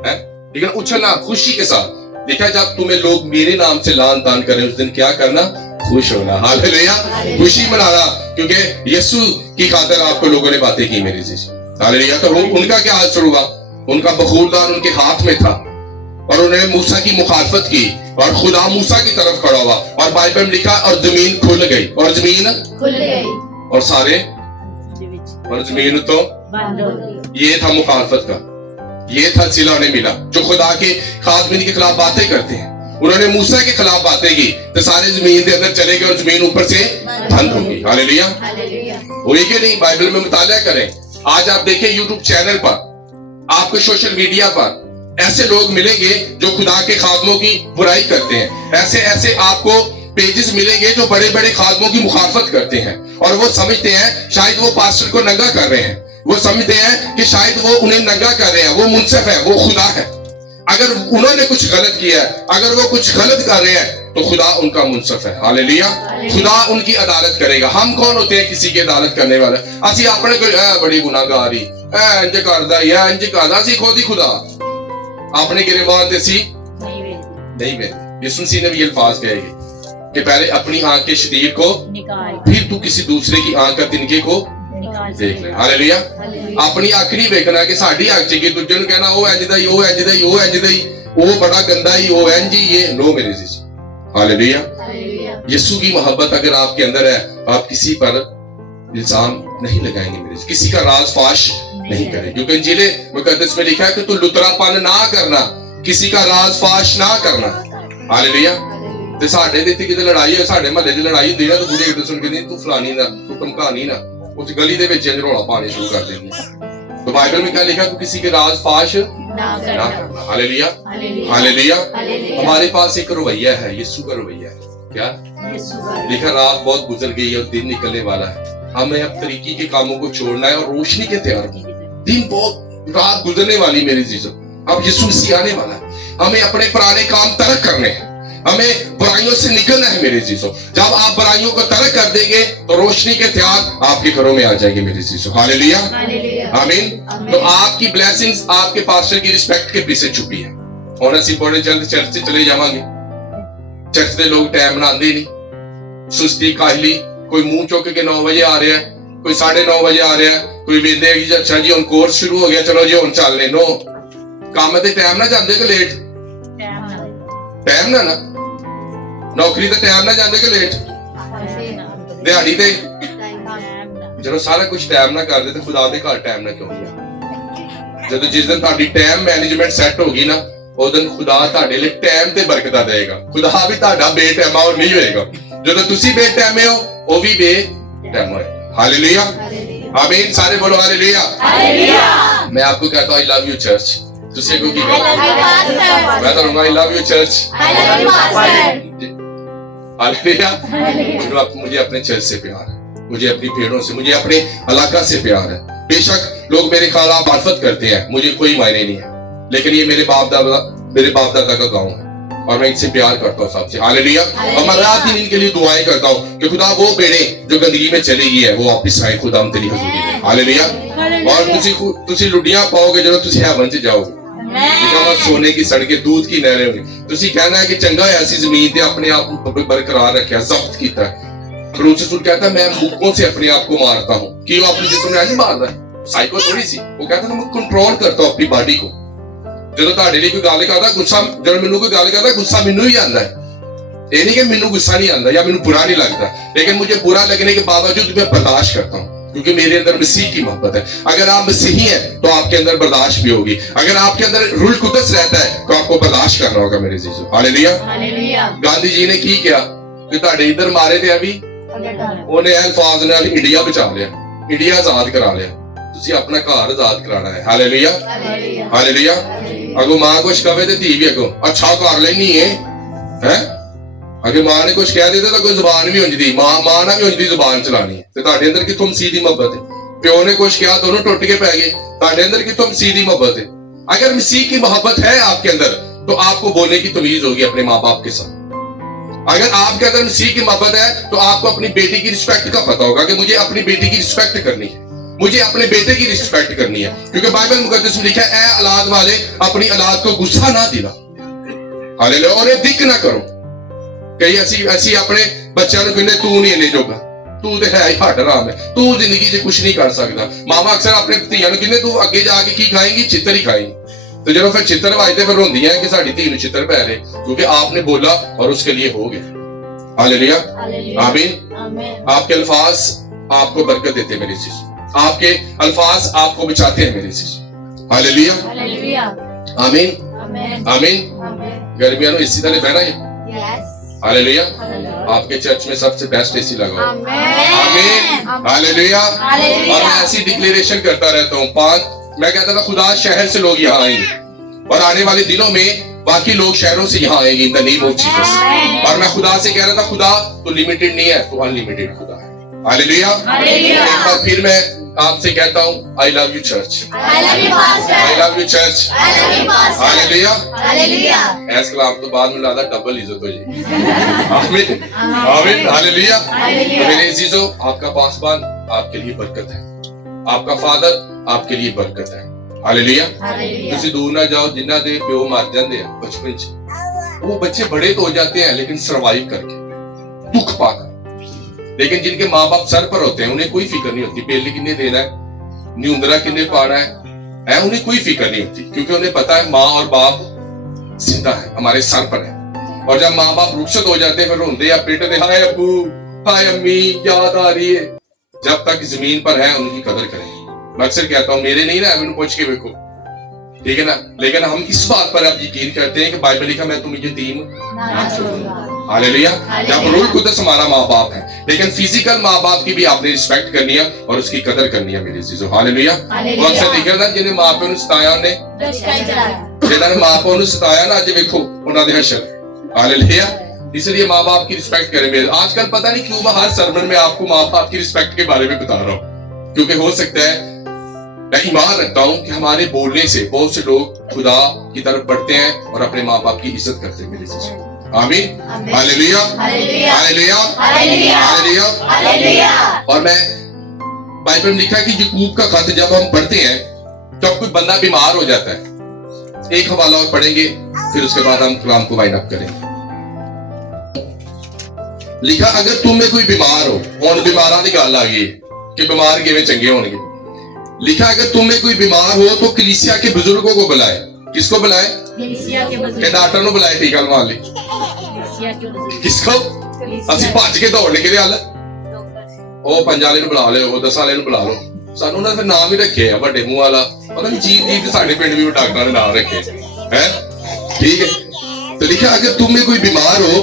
है, लेकिन उछलना खुशी के साथ। देखा जब तुम्हें लोग मेरे नाम से लान तान करें उस दिन क्या करना? खुश होना। हालेलुया, खुशी मनाना, क्योंकि यीशु की खातिर आपको लोगों ने बातें की मेरी चीज। हालेलुया। तो उनका क्या हाल हुआ? उनका बखूरदान उनके हाथ में था और उन्होंने मूसा की मुखालफत की और खुदा मूसा की तरफ खड़ा हुआ, और बाइबल में लिखा और जमीन खुल गई, और जमीन खुल गई और सारे और जमीन तो बंद हो गई। ये था मुखालफत का, ये था सिला उन्हें मिला। जो खुदा के खादमिन के खिलाफ बातें करते हैं, उन्होंने मूसा के खिलाफ बातें की तो सारे जमीन के अंदर चले गए और जमीन ऊपर से बंद हो गई। हालेलुया। हुई कि नहीं? बाइबल में मुताला करें। आज आप देखें यूट्यूब चैनल पर, आपको सोशल मीडिया पर ऐसे लोग मिलेंगे जो खुदा के खादमों की बुराई करते हैं। ऐसे ऐसे आपको पेजेस मिलेंगे जो बड़े बड़े खादमों की मुखालफत करते हैं, और वो समझते हैं शायद वो पास्टर को नंगा कर रहे हैं, वो समझते हैं कि शायद वो उन्हें नंगा कर रहे हैं, वो मुनसिफ है, वो खुदा है। अगर उन्होंने कुछ गलत किया है, अगर वो कुछ गलत कर रहे हैं तो खुदा उनका मुनसिफ है। हालेलुया। खुदा उनकी अदालत करेगा। हम कौन होते हैं किसी की अदालत करने वाले? असी अपने कोई बड़ी गुनाहगारी इंज करदा है, इंज करदा, असी खुद ही खुदा अपने गिरबान ते सी नहीं वेंदे। यीशु मसीह ने भी अल्फाज कहे कि पहले अपनी आंख के शरीर को निकाल, फिर तू किसी दूसरे की आंख का तिनके को देख ले। हालेलुया। अपनी अख नहीं वेखना कि साडी अख च की दूजे नूं कहना ओ इंज दा ही, ओ इंज दा ही, ओ इंज दा ही। वो बड़ा गंदा ही, वो एन जी ये नो मेरे जी। हालेलुया। यीशु की मोहब्बत अगर आपके अंदर है, आप किसी पर इल्जाम नहीं लगाएंगे मेरे जी, किसी का राज फाश नहीं करेंगे, क्योंकि इंजील मुकद्दस में लिखा है कि तू लुतरापन ना करना, किसी का राज फाश ना करना। हालेलुया। ਤੇ ਸਾਡੇ ਦੇ ਇੱਥੇ ਕਿਤੇ ਲੜਾਈ ਹੋਏ, ਸਾਡੇ ਮਹੱਲੇ 'ਚ ਲੜਾਈ ਹੁੰਦੀ ਹੈ ਤਾਂ ਬੁੜੇ ਇੱਕ ਦੂਸਰੇ ਨੂੰ ਕਹਿੰਦੇ ਤੂੰ ਫਲਾਨੀ ਨਾ, ਤੂੰ ਧਮਕਾਣੀ ਨਾ, ਉਸ ਗਲੀ ਦੇ ਵਿੱਚ ਰੌਲਾ ਪਾਣੇ ਸ਼ੁਰੂ ਕਰ ਦਿੰਦੇ हैं। तो बाइबल में क्या लिखा, तू किसी के राज फाश ना करना। Hallelujah, hallelujah. हमारे पास एक रवैया है, यीशु का रवैया है। क्या लिखा, रात बहुत गुजर गई है और दिन निकलने वाला है, हमें अब तरीके के कामों को छोड़ना है और रोशनी के तैयार होना। दिन बहुत, रात गुजरने वाली मेरी चीजों, अब यीशु मसीह आने वाला है, हमें अपने पुराने काम तर्क करने हैं, हमें बुराइयों से निकलना है मेरे चीजों। जब आप बुराइयों को तर्क कर देंगे तो रोशनी के त्याग आपके घरों में आ जाएंगे मेरे चीजों। हालेलुया, आमीन। तो आपकी ब्लेसिंग्स आपके पास्टर की रिस्पेक्ट के पीछे छुपी है। और ਅਸੀਂ ਬੜੇ ਜਲਦ ਚਰਚ 'ਚ ਚਲੇ ਜਾਵਾਂਗੇ। ਚਰਚ ਦੇ ਲੋਕ ਟਾਈਮ ਬਣਾਉਂਦੇ ਨਹੀਂ, ਸੁਸਤੀ ਕਾਹਲੀ, ਕੋਈ ਮੂੰਹ ਚੁੱਕ ਕੇ 9 ਵਜੇ ਆ ਰਿਹਾ, ਕੋਈ 9:30 ਵਜੇ ਆ ਰਿਹਾ, ਕੋਈ ਵੇਂਦੇ ਕਿ ਅੱਛਾ ਜੀ ਹੁਣ ਕੋਰਸ ਸ਼ੁਰੂ ਹੋ ਗਿਆ, ਚਲੋ ਜੀ ਹੁਣ ਚੱਲਨੇ। ਨੋ, ਕੰਮ ਤੇ ਟਾਈਮ ਨਾਲ ਜਾਂਦੇ ਕਿ ਲੇਟ? ਟਾਈਮ ਨਾਲ ਨਾ, ਨੌਕਰੀ ਤੇ ਟਾਈਮ ਨਾਲ ਜਾਂਦੇ ਕਿ ਲੇਟ? ਦਿਹਾੜੀ ਤੇ ਜਦੋਂ ਸਾਰਾ ਕੁਝ ਟਾਈਮ ਨਾਲ ਕਰਦੇ ਤੇ ਖੁਦਾ ਦੇ ਘਰ ਟਾਈਮ ਨਾਲ ਕਿਉਂ ਨਹੀਂ ਆ? ਜਦੋਂ ਜਿਸ ਦਿਨ ਤੁਹਾਡੀ ਟਾਈਮ ਮੈਨੇਜਮੈਂਟ ਸੈੱਟ ਹੋ ਗਈ ਨਾ, ਉਸ ਦਿਨ ਖੁਦਾ ਤੁਹਾਡੇ ਲਈ ਟਾਈਮ ਤੇ ਬਰਕਤਾਂ ਦੇਗਾ। ਖੁਦਾ ਵੀ ਤੁਹਾਡਾ ਬੇਟਾਈਮਾ ਹੋਰ ਨਹੀਂ ਹੋਏਗਾ। ਜਦੋਂ ਤੁਸੀਂ ਬੇਟਾਈਮੇ ਹੋ, ਉਹ ਵੀ ਬੇਟਾਈਮ ਹੋਏਗਾ। ਹਾਲੇਲੂਇਆ, ਆਮੀਨ। ਸਾਰੇ ਬੋਲੋ ਹਾਲੇਲੂਇਆ। ਹਾਲੇਲੂਇਆ। ਮੈਂ ਆਪਕੋ कहता हूं आई लव यू चर्च। ਤੁਸੀਂ ਕੋ ਕੀ ਕਹਿੰਦੇ? ਮੈਂ ਤਾਂ I love you church। I love you pastor। Hallelujah. मुझे अपने चर्च से प्यार है, मुझे अपनी भेड़ों से, मुझे अपने इलाका से प्यार है। बेशक लोग मेरे खिलाफ मार्फत करते हैं, मुझे कोई मायने नहीं है, लेकिन ये मेरे बाप दादा का गांव है और मैं इनसे प्यार करता हूँ सबसे। हालेलुया। और मैं रात दिन इनके लिए दुआएं करता हूँ कि खुदा वो बेड़े जो गंदगी में चली गई है वो वापस आए, खुदा हम तेरी हजूरी में। हालेलुया। और तुसी लुटियां पाओगे जब तुसी हेवन च जाओगे, सोने की सड़कें, दूध की नहरें होंगी। तुसी कहना है कि चंगा है ऐसी जमीन ते अपने आप को बरकरार रखा, जब्त किया। फिर रसूल कहता है मैं मुक्कों से अपने आप को मारता हूँ। कि वो अपने जिस्म नहीं मार रहा है, साइको थोड़ी सी। वो कहता है मैं कंट्रोल करता हूँ अपनी बॉडी को। ਜਦੋਂ ਤੁਹਾਡੇ ਲਈ ਕੋਈ ਗੱਲ ਕਰਦਾ ਗੁੱਸਾ, ਜਦੋਂ ਮੈਨੂੰ ਕੋਈ ਗੱਲ ਕਰਦਾ ਗੁੱਸਾ ਮੈਨੂੰ ਹੀ ਆਉਂਦਾ है। ये नहीं कि ਮੈਨੂੰ गुस्सा नहीं आता या ਮੈਨੂੰ बुरा नहीं लगता, लेकिन मुझे बुरा लगने के बावजूद मैं बर्दाश्त करता हूँ, क्योंकि मेरे अंदर मसीह की मोहब्बत है। अगर आप मसीही हैं तो आपके अंदर बर्दाश्त भी होगी। अगर आपके अंदर रूह कुदस रहता है तो आपको बर्दाश्त करना होगा मेरे जीजू। हालेलुया। गांधी जी ने की किया कि ਤੁਹਾਡੇ इधर मारे थे अभी, ਉਹਨੇ अल्फाज ਨਾਲ इंडिया बचा लिया, इंडिया आजाद करा लिया। ਤੁਸੀਂ ਆਪਣਾ ਘਰ ਆਜ਼ਾਦ ਕਰਾਣਾ ਹੈ। Hallelujah, hallelujah. ਅਗੋ ਮਾਂ ਕੁਛ ਕਵੇ ਤੇ ਧੀ ਵੀ ਅਗੋ ਅੱਛਾ ਕਰ ਲੈਣੀ ਹੈ। ਅਗੇ ਮਾਂ ਨੇ ਕੁਛ ਕਹਿ ਦਿੱਤਾ ਤਾਂ ਕੋਈ ਜ਼ੁਬਾਨ ਵੀ ਹੁੰਦੀ, ਮਾਂ ਨਾਲ ਵੀ ਹੁੰਦੀ ਜ਼ੁਬਾਨ ਚਲਾਣੀ ਹੈ। ਤੇ ਤੁਹਾਡੇ ਅੰਦਰ ਕਿੱਥੋਂ ਮਸੀਹ ਦੀ ਮੁਹੱਬਤ ਹੈ? ਪਿਓ ਨੇ ਕੁਛ ਕਿਹਾ ਦੋਨੋਂ ਟੁੱਟ ਕੇ ਪੈ ਗਏ। ਤੁਹਾਡੇ अंदर कितों मसीह की मोहब्बत है? अगर मसीह की मोहब्बत है आपके अंदर तो आपको बोलने की तमीज होगी अपने माँ बाप के साथ। अगर आपके अंदर मसीह की मोहब्बत है तो आपको अपनी बेटी की रिस्पेक्ट का पता होगा कि मुझे अपनी बेटी की रिस्पेक्ट करनी है, मुझे अपने बेटे की रिस्पेक्ट करनी है, क्योंकि बाइबल मुकद्दस में लिखा है ऐ औलाद वाले अपनी औलाद को गुस्सा ना दिला। हालेलुया। और ये दिक ना करो। कई ऐसी अपने बच्चों को कहते तू नहीं इन्ने जोगा, तू तो है ही हट राम है, तू जिंदगी से कुछ नहीं कर सकता। मामा अक्सर अपने धीआं नूं कहंदे तू अगे जाके की खाएंगी? चित्तर ही खाएंगी। तो जब फिर चित्तर वाजते फिर रोंदियां कि साडी धी नूं चित्तर पै रहे, क्योंकि आपने बोला और उसके लिए हो गया। हालेलुया, आमीन। आपके अल्फाज आपको बरकत देते मेरी चीज, आपके अल्फाज आपको बचाते हैं मेरी चीज। हालेलुया, आमीन, आमीन। गर्मियों में इसी तरह बहना है। हालेलुया। आपके चर्च में सबसे बेस्ट एसी लगाओ। आमीन, हालेलुया। और मैं ऐसी डिक्लेरेशन करता रहता हूँ 5, मैं कहता था खुदा शहर से लोग यहाँ आएंगे और आने वाले दिनों में बाकी लोग शहरों से यहाँ आएंगे in the name of Jesus. और मैं खुदा से कह रहा था खुदा तो लिमिटेड नहीं है, तो अनलिमिटेड खुदा है। हालेलुया। एक बार फिर मैं आपसे कहता हूँ I love you church, I love you church. Hallelujah, ऐस कलाम तो बाद में लादा डबल इज्जत हो जाएगी। आमीन, आमीन, हालेलुया। मेरे अजीजों, आपका पासबान आपके लिए बरकत है, आपका फादर आपके लिए बरकत है। हालेलुया। तुसी दूर ना जाओ, जिन्ना दे प्यो मर जाते हैं बचपन च, वो बच्चे बड़े तो हो जाते हैं लेकिन सरवाइव करके, दुख पाकर। लेकिन जिनके माँ बाप सर पर होते हैं उन्हें कोई फिक्र नहीं होती बिल किन्ने देना है, न्यूंदरा किन्ने पाना है, उन्हें कोई फिक्र नहीं होती, क्योंकि उन्हें पता है माँ और बाप जिंदा है, हमारे सर पर है। और जब माँ बाप रुखसत हो जाते हैं फिर रोंदे या पीटते, हाय अब्बू हाय अम्मी याद आ रही है। जब तक जमीन पर है उनकी कदर करें। मैं अक्सर कहता हूँ मेरे नहीं ना मैंने पूछ के देखो, ठीक है ना, लेकिन हम इस बात पर अब यकीन करते हैं कि बाइबल लिखा मैं तुम्हें यतीम ना छोड़ूंगा। हालेलुया। जब रूह कुदस हमारा माँ बाप है, लेकिन फिजिकल माँ बाप की भी आपने रिस्पेक्ट करनी है और उसकी कदर करनी है मेरे अजीजों। हालेलुया। वो अक्सर देखिए ना जिन्हें माँ प्यो ने सताया ने जिन्होंने माँ प्यो ने सताया ना, अज देखो उन्होंने हशर। हालेलुया। इसलिए माँ बाप की रिस्पेक्ट करें। मेरे आजकल पता नहीं क्यों मैं हर सरमन में आपको माँ बाप की रिस्पेक्ट के बारे में बता रहा हूँ, क्योंकि हो सकता है मैं ईमान रखता हूँ कि हमारे बोलने से बहुत से लोग खुदा की तरफ बढ़ते हैं और अपने माँ बाप की इज्जत करते हैं मेरे से। आमीन। Hallelujah hallelujah hallelujah hallelujah. और मैं बाइबल में लिखा है कि याकूब का खत जब हम पढ़ते हैं जब कोई बंदा बीमार हो जाता है, एक हवाला और पढ़ेंगे फिर उसके बाद हम कलाम को वाइंड अप करेंगे। लिखा अगर तुम में कोई बीमार हो, हुण बीमारां दी गल आ गई कि बीमार किवें चंगे होणगे। लिखा अगर तुम में कोई बीमार हो तो कलीसिया के बुजुर्गों को बुलाए। किसको बुलाए? कलीसिया के बुजुर्ग। डॉक्टर को बुलाए टीका लगा ले। किसको? ਅਸੀਂ ਭੱਜ ਕੇ ਦੌੜ ਨਿਕਲੇ ਹਲ ਉਹ 5 ਵਾਲੇ ਨੂੰ ਬੁਲਾ ਲਿਓ, ਉਹ 10 ਵਾਲੇ ਨੂੰ ਬੁਲਾ ਲਓ। ਸਾਨੂੰ ਉਹਨਾਂ ਦੇ ਨਾਮ ਹੀ ਰੱਖੇ ਆ ਵੱਡੇ ਮੂੰਹ ਵਾਲਾ, ਪਤਾ ਨਹੀਂ ਜੀਤ ਜੀਤ ਸਾਡੇ ਪਿੰਡ ਵੀ ਡਾਕਟਰਾਂ ਨੇ ਨਾਮ ਰੱਖੇ ਹੈ। ठीक है, तो लिखा अगर तुम में कोई बीमार हो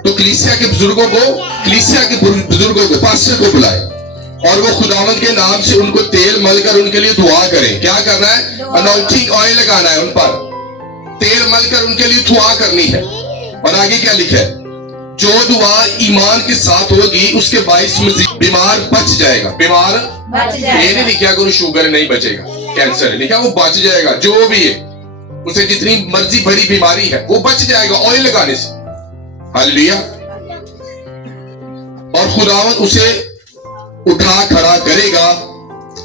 तो कलीसिया के बुजुर्गों को पास्टर को बुलाए और वो खुदावंद के नाम से उनको तेल मलकर उनके लिए दुआ करें। क्या करना है? अनॉइंटिंग ऑयल लगाना है उन पर, तेल मलकर उनके लिए दुआ करनी है। और आगे क्या लिखा है? जो दुआ ईमान के साथ होगी उसके बाइस मजीद बीमार बच जाएगा। बीमार बच जाएगा। ये नहीं लिखा कि शुगर नहीं बचेगा, कैंसर है, लिखा वो बच जाएगा। जो भी है उसे जितनी मर्जी बड़ी बीमारी है वो बच जाएगा ऑयल लगाने से। हालेलुया। और खुदावंद उसे उठा खड़ा करेगा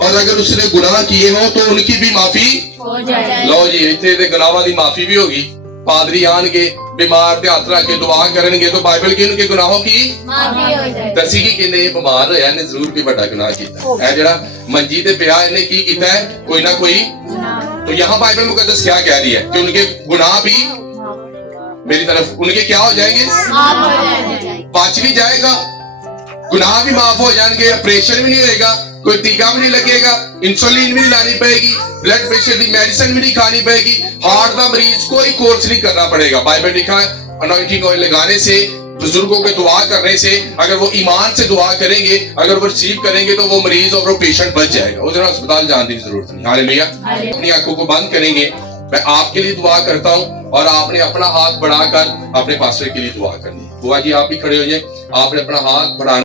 और अगर उसने गुनाह किए हो तो उनकी भी माफी हो जाएगी। लो जी इतने ते गुनाहों की माफी भी होगी। पादरी आएंगे बीमार ते हथ रख के दुआ करेंगे तो बाइबल की उनके गुनाहों की माफी हो जाएगी। दसी कि इन्हें बीमार होया इन्हें जरूर कोई बड़ा गुनाह किया है। जेड़ा मंजी ते पिया इन्हें की किया है? कोई ना कोई। तो यहाँ बाइबल मुकद्दस क्या कह रही है कि उनके गुनाह भी मेरी तरफ उनके क्या हो जाएंगे? बच भी जाएगा, गुनाह भी माफ हो जाएंगे, ऑपरेशन भी नहीं होएगा, कोई टीका भी नहीं लगेगा, इंसुलिन भी नहीं लानी पड़ेगी, ब्लड प्रेशर की मेडिसिन भी नहीं खानी पड़ेगी, हार्ट का मरीज कोई कोर्स नहीं करना पड़ेगा। बाइबल लिखा है अनॉइंटिंग ऑयल लगाने से, बुजुर्गों के दुआ करने से, अगर वो ईमान से दुआ करेंगे, अगर वो रिसीव करेंगे तो वो मरीज और वो पेशेंट बच जाएगा, उसे अस्पताल जाने की जरूरत नहीं। हालेलुया। अपनी आंखों को बंद करेंगे, मैं आपके लिए दुआ करता हूँ और आपने अपना हाथ बढ़ाकर अपने पास्टर के लिए दुआ करनी है। बुआ जी आप भी खड़े हो जाए, आपने अपना हाथ बढ़ाना